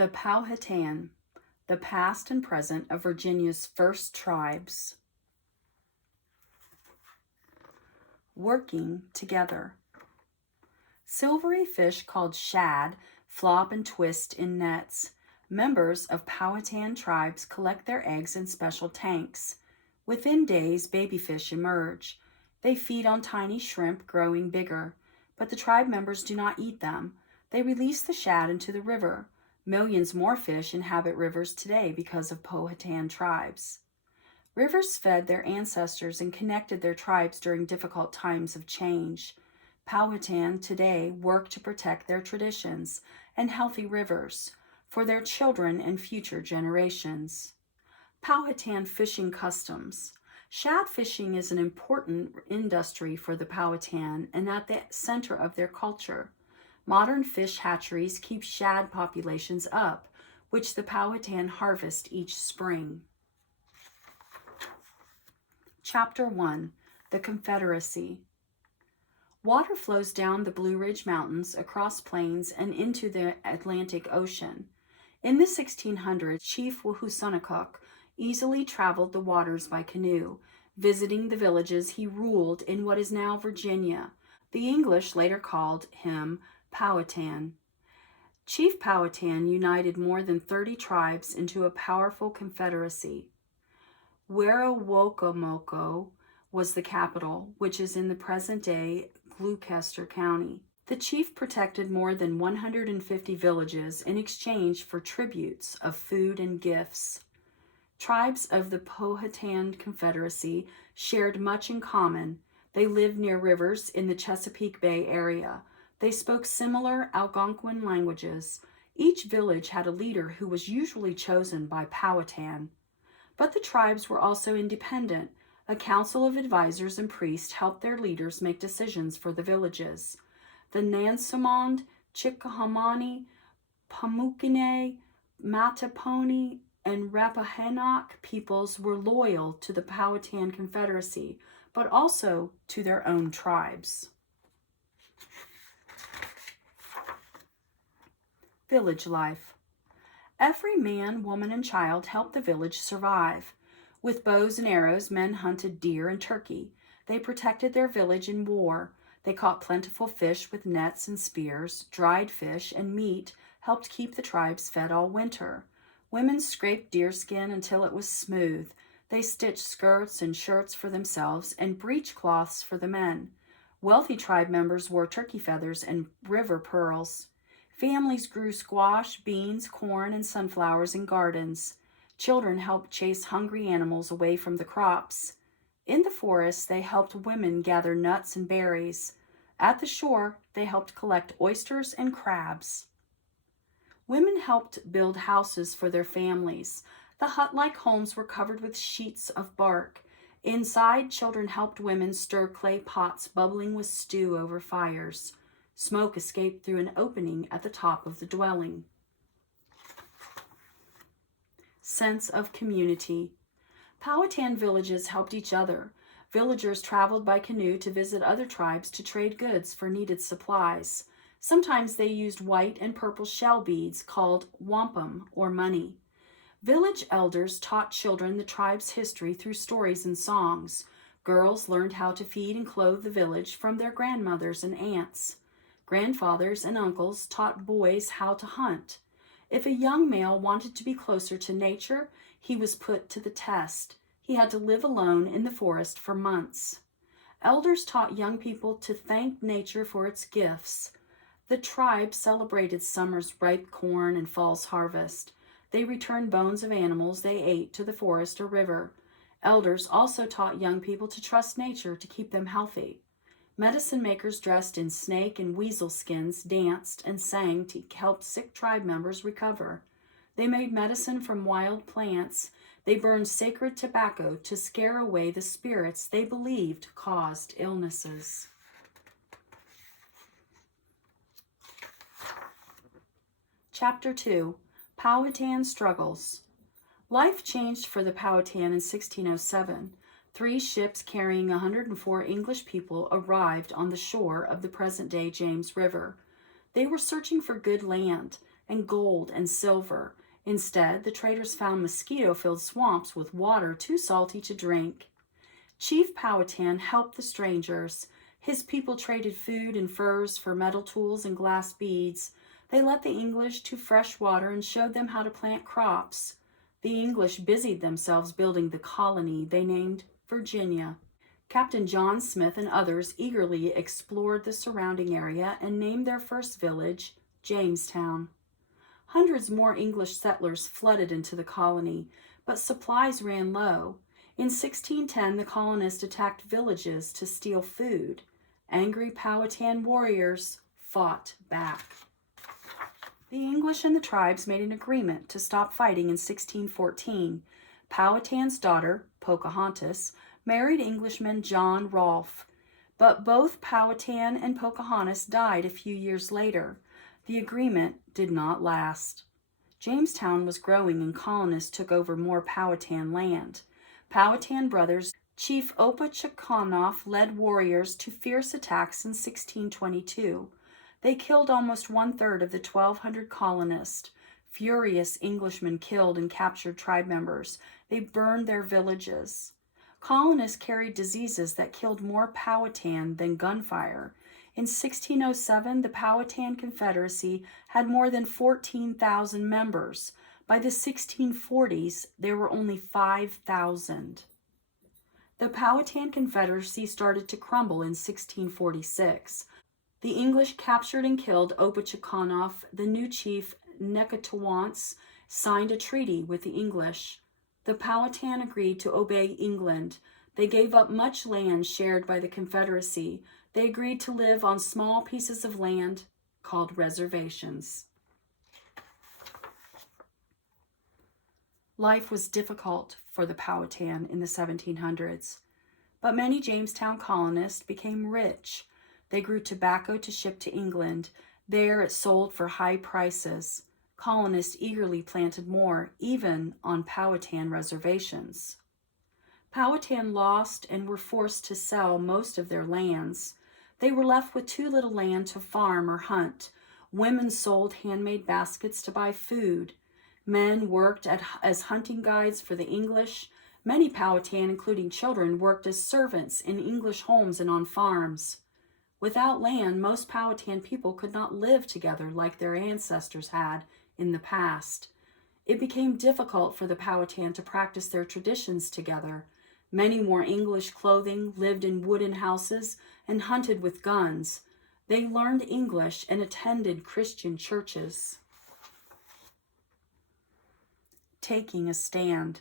The Powhatan, the past and present of Virginia's first tribes. Working together. Silvery fish called shad flop and twist in nets. Members of Powhatan tribes collect their eggs in special tanks. Within days, baby fish emerge. They feed on tiny shrimp growing bigger, but the tribe members do not eat them. They release the shad into the river. Millions more fish inhabit rivers today because of Powhatan tribes. Rivers fed their ancestors and connected their tribes during difficult times of change. Powhatan today work to protect their traditions and healthy rivers for their children and future generations. Powhatan fishing customs. Shad fishing is an important industry for the Powhatan and at the center of their culture. Modern fish hatcheries keep shad populations up, which the Powhatan harvest each spring. Chapter 1. The Confederacy. Water flows down the Blue Ridge Mountains, across plains, and into the Atlantic Ocean. In the 1600s, Chief Wahusanacook easily traveled the waters by canoe, visiting the villages he ruled in what is now Virginia. The English later called him Powhatan. Chief Powhatan united more than 30 tribes into a powerful confederacy. Werowocomoco was the capital, which is in the present-day Gloucester County. The chief protected more than 150 villages in exchange for tributes of food and gifts. Tribes of the Powhatan Confederacy shared much in common. They lived near rivers in the Chesapeake Bay area. They spoke similar Algonquin languages. Each village had a leader who was usually chosen by Powhatan. But the tribes were also independent. A council of advisors and priests helped their leaders make decisions for the villages. The Nansemond, Chickahominy, Pamunkey, Mattapony, and Rappahannock peoples were loyal to the Powhatan Confederacy, but also to their own tribes. Village life. Every man, woman, and child helped the village survive. With bows and arrows, men hunted deer and turkey. They protected their village in war. They caught plentiful fish with nets and spears. Dried fish and meat helped keep the tribes fed all winter. Women scraped deerskin until it was smooth. They stitched skirts and shirts for themselves and breechcloths for the men. Wealthy tribe members wore turkey feathers and river pearls. Families grew squash, beans, corn, and sunflowers in gardens. Children helped chase hungry animals away from the crops. In the forest, they helped women gather nuts and berries. At the shore, they helped collect oysters and crabs. Women helped build houses for their families. The hut-like homes were covered with sheets of bark. Inside, children helped women stir clay pots bubbling with stew over fires. Smoke escaped through an opening at the top of the dwelling. Sense of community. Powhatan villages helped each other. Villagers traveled by canoe to visit other tribes to trade goods for needed supplies. Sometimes they used white and purple shell beads called wampum or money. Village elders taught children the tribe's history through stories and songs. Girls learned how to feed and clothe the village from their grandmothers and aunts. Grandfathers and uncles taught boys how to hunt. If a young male wanted to be closer to nature, he was put to the test. He had to live alone in the forest for months. Elders taught young people to thank nature for its gifts. The tribe celebrated summer's ripe corn and fall's harvest. They returned bones of animals they ate to the forest or river. Elders also taught young people to trust nature to keep them healthy. Medicine makers dressed in snake and weasel skins danced and sang to help sick tribe members recover. They made medicine from wild plants. They burned sacred tobacco to scare away the spirits they believed caused illnesses. Chapter 2. Powhatan Struggles. Life changed for the Powhatan in 1607. 3 ships carrying 104 English people arrived on the shore of the present-day James River. They were searching for good land. and gold and silver. Instead, the traders found mosquito-filled swamps with water too salty to drink. Chief Powhatan helped the strangers. His people traded food and furs for metal tools and glass beads. They led the English to fresh water and showed them how to plant crops. The English busied themselves building the colony they named Virginia. Captain John Smith and others eagerly explored the surrounding area and named their first village Jamestown. Hundreds more English settlers flooded into the colony, but supplies ran low. In 1610, the colonists attacked villages to steal food. Angry Powhatan warriors fought back. The English and the tribes made an agreement to stop fighting in 1614. Powhatan's daughter, Pocahontas, married Englishman John Rolfe, but both Powhatan and Pocahontas died a few years later. The agreement did not last. Jamestown was growing and colonists took over more Powhatan land. Powhatan brothers, Chief Opechancanough led warriors to fierce attacks in 1622. They killed almost one-third of the 1,200 colonists. Furious Englishmen killed and captured tribe members. They burned their villages. Colonists carried diseases that killed more Powhatan than gunfire. In 1607, the Powhatan Confederacy had more than 14,000 members. By the 1640s, there were only 5,000. The Powhatan Confederacy started to crumble in 1646. The English captured and killed Opechancanough. The new chief, Necatawance, signed a treaty with the English. The Powhatan agreed to obey England. They gave up much land shared by the Confederacy. They agreed to live on small pieces of land called reservations. Life was difficult for the Powhatan in the 1700s, but many Jamestown colonists became rich. They grew tobacco to ship to England. There it sold for high prices. Colonists eagerly planted more, even on Powhatan reservations. Powhatan lost and were forced to sell most of their lands. They were left with too little land to farm or hunt. Women sold handmade baskets to buy food. Men worked as hunting guides for the English. Many Powhatan, including children, worked as servants in English homes and on farms. Without land, most Powhatan people could not live together like their ancestors had in the past. It became difficult for the Powhatan to practice their traditions together. Many wore English clothing, lived in wooden houses, and hunted with guns. They learned English and attended Christian churches. Taking a stand.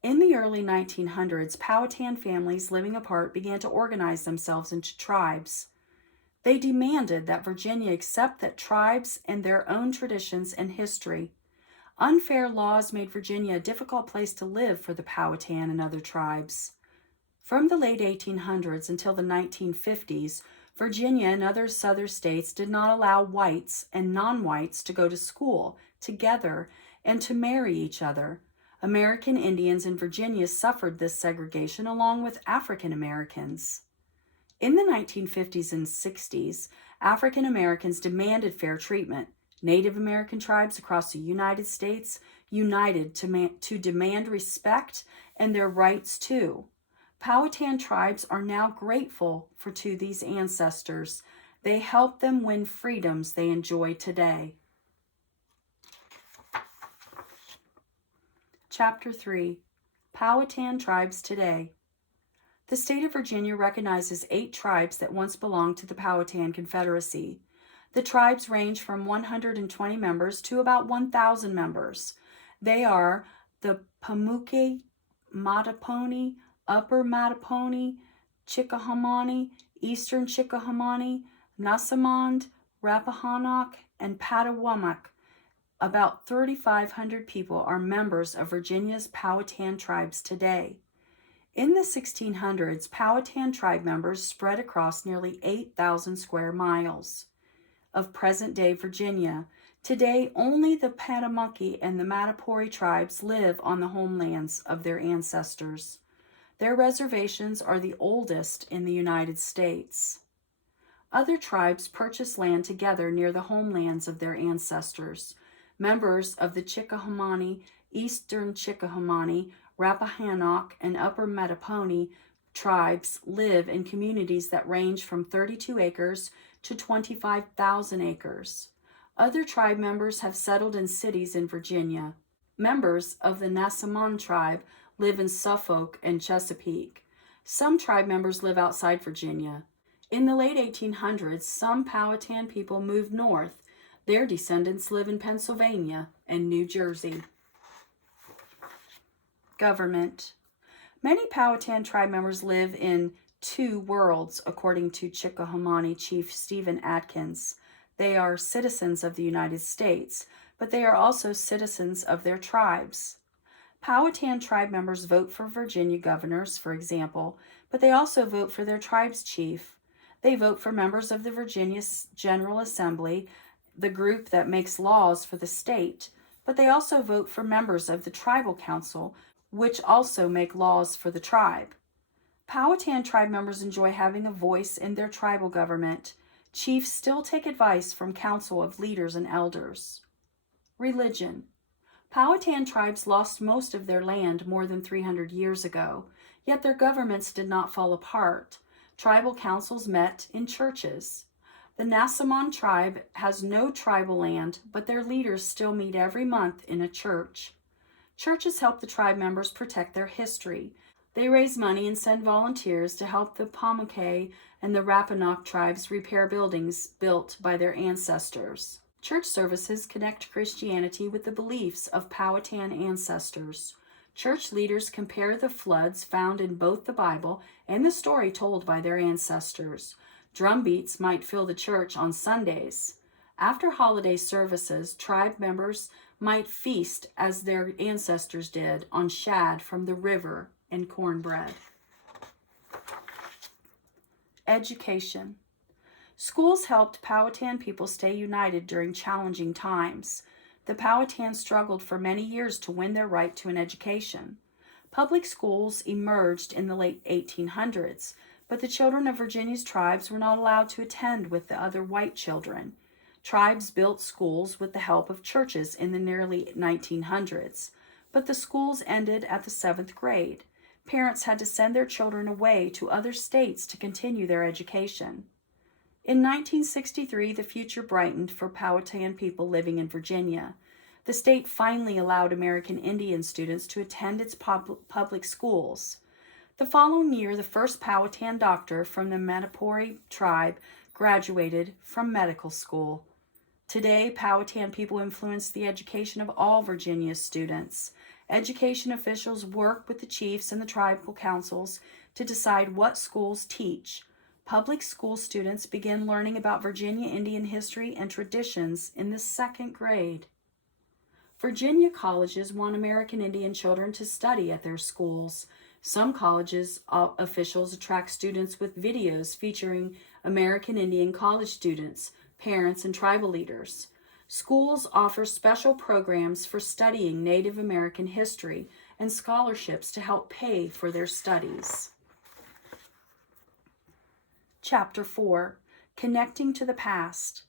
In the early 1900s, Powhatan families living apart began to organize themselves into tribes. They demanded that Virginia accept that tribes and their own traditions and history. Unfair laws made Virginia a difficult place to live for the Powhatan and other tribes. From the late 1800s until the 1950s, Virginia and other southern states did not allow whites and non-whites to go to school together and to marry each other. American Indians in Virginia suffered this segregation along with African Americans. In the 1950s and 60s, African Americans demanded fair treatment. Native American tribes across the United States united to demand respect and their rights too. Powhatan tribes are now grateful to these ancestors. They helped them win freedoms they enjoy today. Chapter 3. Powhatan Tribes Today. The state of Virginia recognizes 8 tribes that once belonged to the Powhatan Confederacy. The tribes range from 120 members to about 1,000 members. They are the Pamunkey, Mattapony, Upper Mattapony, Chickahominy, Eastern Chickahominy, Nassamond, Rappahannock, and Patawamak. About 3,500 people are members of Virginia's Powhatan tribes today. In the 1600s, Powhatan tribe members spread across nearly 8,000 square miles of present-day Virginia. Today, only the Patamunkey and the Mattapony tribes live on the homelands of their ancestors. Their reservations are the oldest in the United States. Other tribes purchase land together near the homelands of their ancestors. Members of the Chickahominy, Eastern Chickahominy, Rappahannock, and Upper Mattapony tribes live in communities that range from 32 acres to 25,000 acres. Other tribe members have settled in cities in Virginia. Members of the Nassamon tribe live in Suffolk and Chesapeake. Some tribe members live outside Virginia. In the late 1800s, some Powhatan people moved north. Their descendants live in Pennsylvania and New Jersey. Government. Many Powhatan tribe members live in two worlds, according to Chickahominy Chief Stephen Atkins. They are citizens of the United States, but they are also citizens of their tribes. Powhatan tribe members vote for Virginia governors, for example, but they also vote for their tribe's chief. They vote for members of the Virginia General Assembly, the group that makes laws for the state, but they also vote for members of the Tribal Council, which also make laws for the tribe. Powhatan tribe members enjoy having a voice in their tribal government. Chiefs still take advice from council of leaders and elders. Religion. Powhatan tribes lost most of their land more than 300 years ago, yet their governments did not fall apart. Tribal councils met in churches. The Nassamon tribe has no tribal land, but their leaders still meet every month in a church. Churches help the tribe members protect their history. They raise money and send volunteers to help the Pamunkey and the Rappahannock tribes repair buildings built by their ancestors. Church services connect Christianity with the beliefs of Powhatan ancestors. Church leaders compare the floods found in both the Bible and the story told by their ancestors. Drum beats might fill the church on Sundays. After holiday services, tribe members might feast as their ancestors did on shad from the river and cornbread. Education. Schools helped Powhatan people stay united during challenging times. The Powhatan struggled for many years to win their right to an education. Public schools emerged in the late 1800s, but the children of Virginia's tribes were not allowed to attend with the other white children. Tribes built schools with the help of churches in the nearly 1900s, but the schools ended at the 7th grade. Parents had to send their children away to other states to continue their education. In 1963, the future brightened for Powhatan people living in Virginia. The state finally allowed American Indian students to attend its public schools. The following year, the first Powhatan doctor from the Mattapony tribe graduated from medical school. Today, Powhatan people influence the education of all Virginia's students. Education officials work with the chiefs and the tribal councils to decide what schools teach. Public school students begin learning about Virginia Indian history and traditions in the 2nd grade. Virginia colleges want American Indian children to study at their schools. Some colleges officials attract students with videos featuring American Indian college students, parents, and tribal leaders. Schools offer special programs for studying Native American history and scholarships to help pay for their studies. Chapter 4. Connecting to the Past.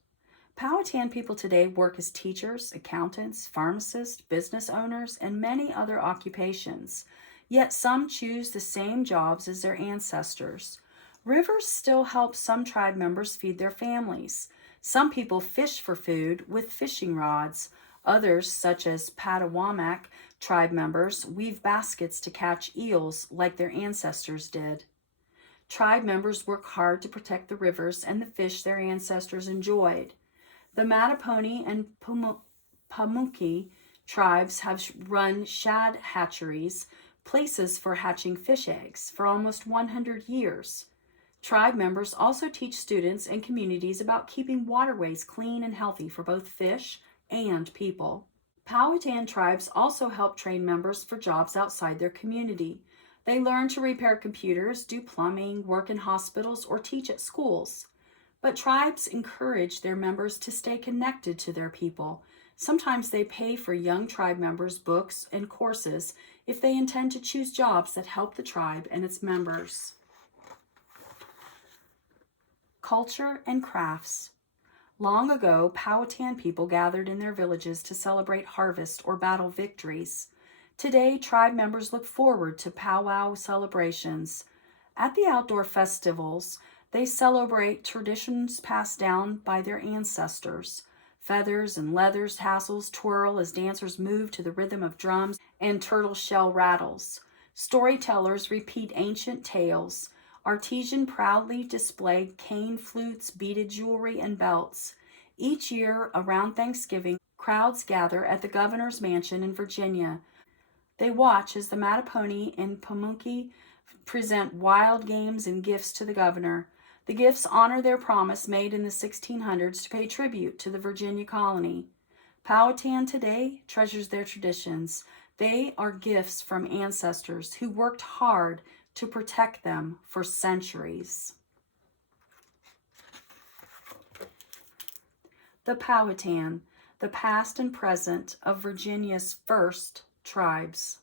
Powhatan people today work as teachers, accountants, pharmacists, business owners, and many other occupations. Yet some choose the same jobs as their ancestors. Rivers still help some tribe members feed their families. Some people fish for food with fishing rods. Others, such as Patawamak tribe members, weave baskets to catch eels like their ancestors did. Tribe members work hard to protect the rivers and the fish their ancestors enjoyed. The Mattapony and Pamunkey tribes have run shad hatcheries, places for hatching fish eggs, for almost 100 years. Tribe members also teach students and communities about keeping waterways clean and healthy for both fish and people. Powhatan tribes also help train members for jobs outside their community. They learn to repair computers, do plumbing, work in hospitals, or teach at schools. But tribes encourage their members to stay connected to their people. Sometimes they pay for young tribe members books and courses if they intend to choose jobs that help the tribe and its members. Culture and crafts. Long ago, Powhatan people gathered in their villages to celebrate harvest or battle victories. Today, tribe members look forward to powwow celebrations. At the outdoor festivals, they celebrate traditions passed down by their ancestors. Feathers and leathers tassels twirl as dancers move to the rhythm of drums and turtle shell rattles. Storytellers repeat ancient tales. Artisan proudly display cane flutes, beaded jewelry, and belts. Each year around Thanksgiving, crowds gather at the governor's mansion in Virginia. They watch as the Mattaponi and Pamunkey present wild games and gifts to the governor. The gifts honor their promise made in the 1600s to pay tribute to the Virginia colony. Powhatan today treasures their traditions. They are gifts from ancestors who worked hard to protect them for centuries. The Powhatan, the past and present of Virginia's first tribes.